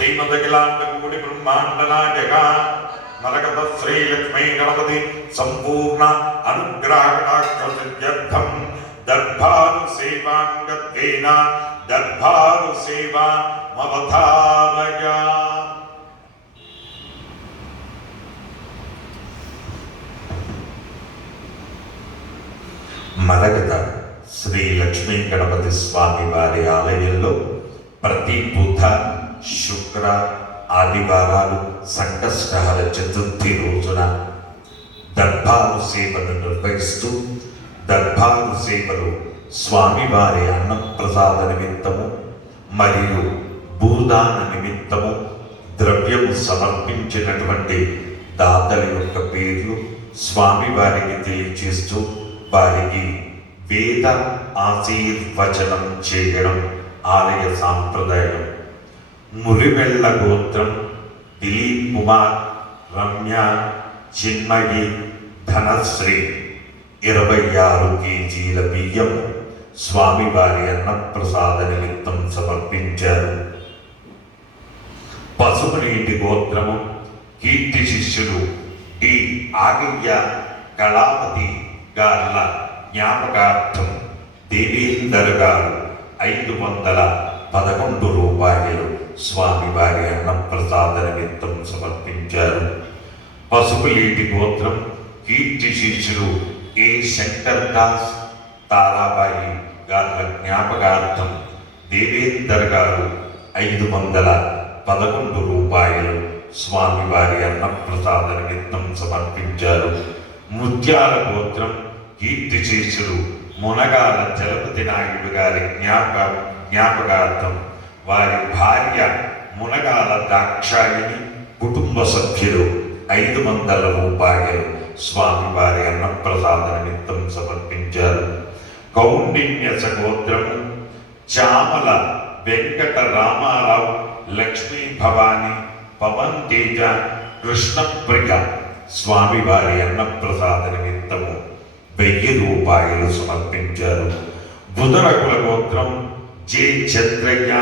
శ్రీమదఖిలాండకోటి బ్రహ్మాండ నాయక మరకత శ్రీ లక్ష్మీ గణపతి సంపూర్ణ అనుగ్రహకటాక్షసిద్ధ్యర్థం దర్భారు సేవాంగత్వేన దర్భారు సేవా మవధారయ. మరకత శ్రీ లక్ష్మీ గణపతి స్వామి వారి ఆలయంలో ప్రతి బుధ శుక్ర ఆదివారాలు సంకష్టహర చతుర్థి రోజున దర్బారు సేవను నిర్వహిస్తూ దర్బారు సేవలు స్వామివారి అన్నప్రసాద నిమిత్తము మరియు భూదాన నిమిత్తము ద్రవ్యము సమర్పించినటువంటి దాతల యొక్క పేర్లు స్వామివారికి తెలియజేస్తూ వారికి వేద ఆశీర్వచనం చేయడం ఆలయ సాంప్రదాయం. మురివెళ్ళ గోత్రం దిలీప్ కుమార్, రమ్య, చిన్మయి, ధనశ్రీ 26 కేజీల బియ్యం స్వామివారి అన్నప్రసాద నిమిత్తం సమర్పించారు. పసుపునీటి గోత్రము కీర్తి శిష్యులు డి ఆగయ్య కళావతి గార్ల జ్ఞాపకార్థం దేవేందర్ గారు 511 రూపాయలు స్వామివారి అన్నప్రసాద నిమిత్తం సమర్పించారు. పసుపులీటి గోత్రం కీర్తి శిష్యులు ఏ శంకర్ దాస్ తారాబాయి గార్ల జ్ఞాపకార్థం దేవేందర్ గారు 511 రూపాయలు స్వామివారి అన్నప్రసాద నిమిత్తం సమర్పించారు. ముత్యాల గోత్రం కీర్తి శిష్యులు మునగాల చలపతి నాయుడు గారి జ్ఞాపకార్థం వారి భార్య మునగాల దాక్షాయిని కుటుంబ సభ్యులు 500 రూపాయలు స్వామివారి అన్నప్రసాద నిమిత్తం సమర్పించారు. కౌండిన్యస గోత్రము చామల వెంకట రామారావు, లక్ష్మీ భవాని, పవన్ తేజ, కృష్ణప్రియ స్వామివారి అన్నప్రసాద నిమిత్తము 1000 రూపాయలు సమర్పించారు. బుధరకుల గోత్రం జె చంద్రయ్య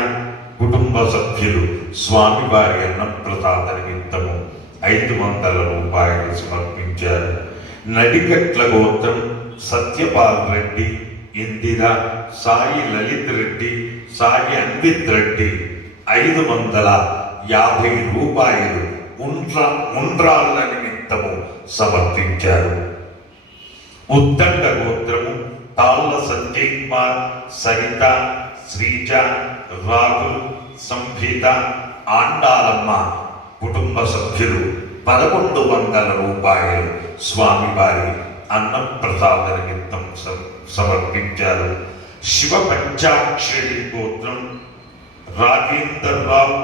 కుటుంబ సభ్యులు స్వామివారి అన్నప్రసాద నిమిత్తము 500 రూపాయలు సమర్పించారు. నడికట్ల గోత్రం సత్యపాల్ రెడ్డి, ఇందిర, సాయి లలిత్ రెడ్డి, సాయి అన్విత్ రెడ్డి 550 రూపాయలు ఉండ్రాళ్ళ నిమిత్తము సమర్పించారు. ఉద్దండ గోత్రము తాళ్ళ సంజయ్ కుమార్, సరిత, శ్రీజ, రాహుల్, సంహిత, ఆండాలమ్మ కుటుంబ సభ్యులు 1100 రూపాయలు స్వామివారి అన్నప్రసాద నిమిత్తం సమర్పించారు. శివ పంచాక్షరి గోత్రం రాజేందర్ రావు,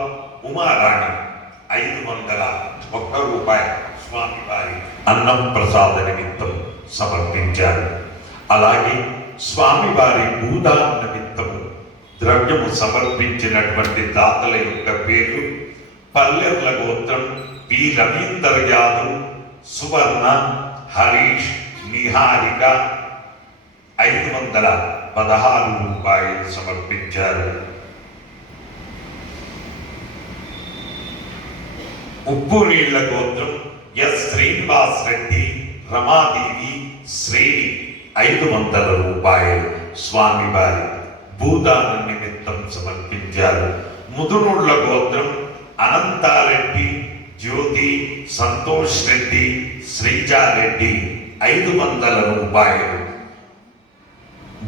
ఉమారాణి 501 రూపాయలు స్వామివారి అన్నప్రసాద నిమిత్తం సమర్పించారు. అలాగే స్వామివారి భూదాన నిమిత్తము ద్రవ్యము సమర్పించినటువంటి దాతల యొక్క పేరు పల్లెర్ల గోత్రం పి రవీందర్ యాదవ్, సువర్ణ, హరీష్, నిహారిక 516 రూపాయలు సమర్పించారు. ఉప్పు నీళ్ల గోత్రం ఎస్ శ్రీనివాస్ రెడ్డి, రమాదేవి, శ్రేణి 500 రూపాయలు స్వామివారి భూదాన నిమిత్తం సమర్పించారు. ముదునూళ్ల గోత్రం అనంతారెడ్డి, జ్యోతి, సంతోష్ రెడ్డి, శ్రీజారెడ్డి 500 రూపాయలు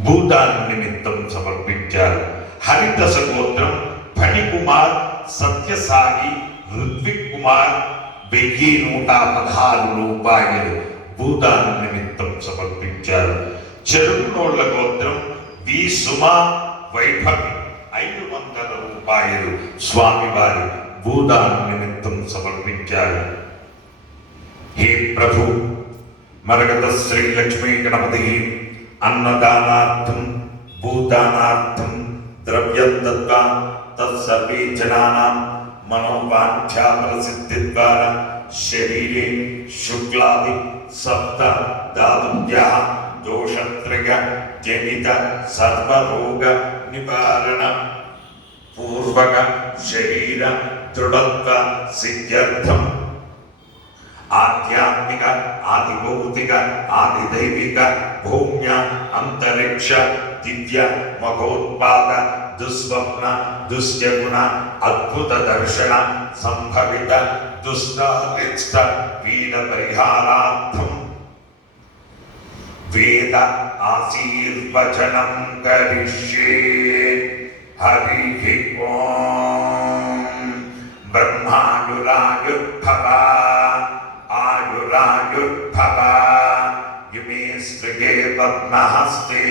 భూదాన నిమిత్తం సమర్పించారు. హరిదశ గోత్రం ఫణికుమార్, సత్యసాయి, ఋత్విక్ కుమార్ 1116 రూపాయలు భూదాన నిమిత్తం సమర్పించారు. చెరుకునోళ్ల గోత్రం వి సుమా, వైభవి 500 రూపాయలు స్వామివారి భూదాన నిమిత్తం సమర్పించారు. హే ప్రభు, మరగత శ్రీ లక్ష్మీ గణపతి అన్నదానార్థం భూదానార్థం ద్రవ్యం దత్వా తత్సర్వే జనానాం మనోవాంఛాఫల సిద్ధి ద్వారా శరీరే శుక్లాది సప్త ధాతుభ్యః దోషత్రయ జనిత సర్వరోగ నివారణ పూర్వక శరీర దృఢత్వ సిద్ధ్యర్థం ఆధ్యాత్మిక ఆదిభౌతిక ఆదిదైవిక భౌమ్య అంతరిక్ష దివ్య మహోత్పాద దుస్వప్న దుశ్చగుణ అద్భుత దర్శన సంభవిత దుష్ట పీడ పరిహారార్థం వేద ఆశీర్వచనం కరిష్యే. హరి ఓం. బ్రహ్మాయురాయుర్భవ ఆయురాయుర్భవ. ఇమే స్మృగే పద్మహస్తే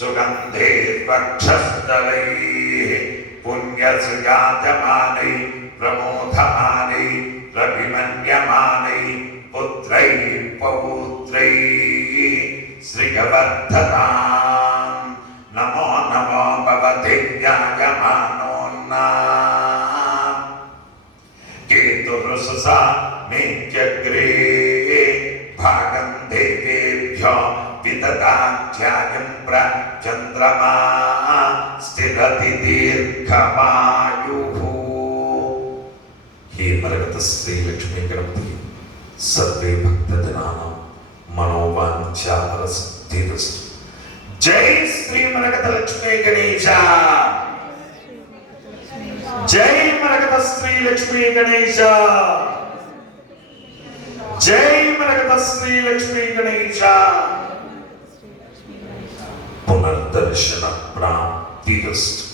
సుగంధే వక్షస్థలై పుణ్యసుజాతమానై ప్రమోదమానై రవిమన్యమానై పుత్రై పౌత్రై శ్రీయవర్ధతాం. నమో నమో భవతే జ్ఞాయమానోన్నాం. కేతురుససా మేత్యగ్రే భాగం దేవేభ్యో విదదాధ్యాయం ప్రచంద్రమా స్థిరతి దీర్ఘమాయుః. హే మరగత శ్రీ లక్ష్మీ గణపతి సర్వే భక్తజనానాం మనోవాంఛాఫలసిద్ధిరస్తు. జై శ్రీ మరగత లక్ష్మీ గణేశ. జై మరగత శ్రీ లక్ష్మీ గణేశ. జై మరగత శ్రీ లక్ష్మీ గణేశ. పునర్దర్శన ప్రాప్తిరస్తు.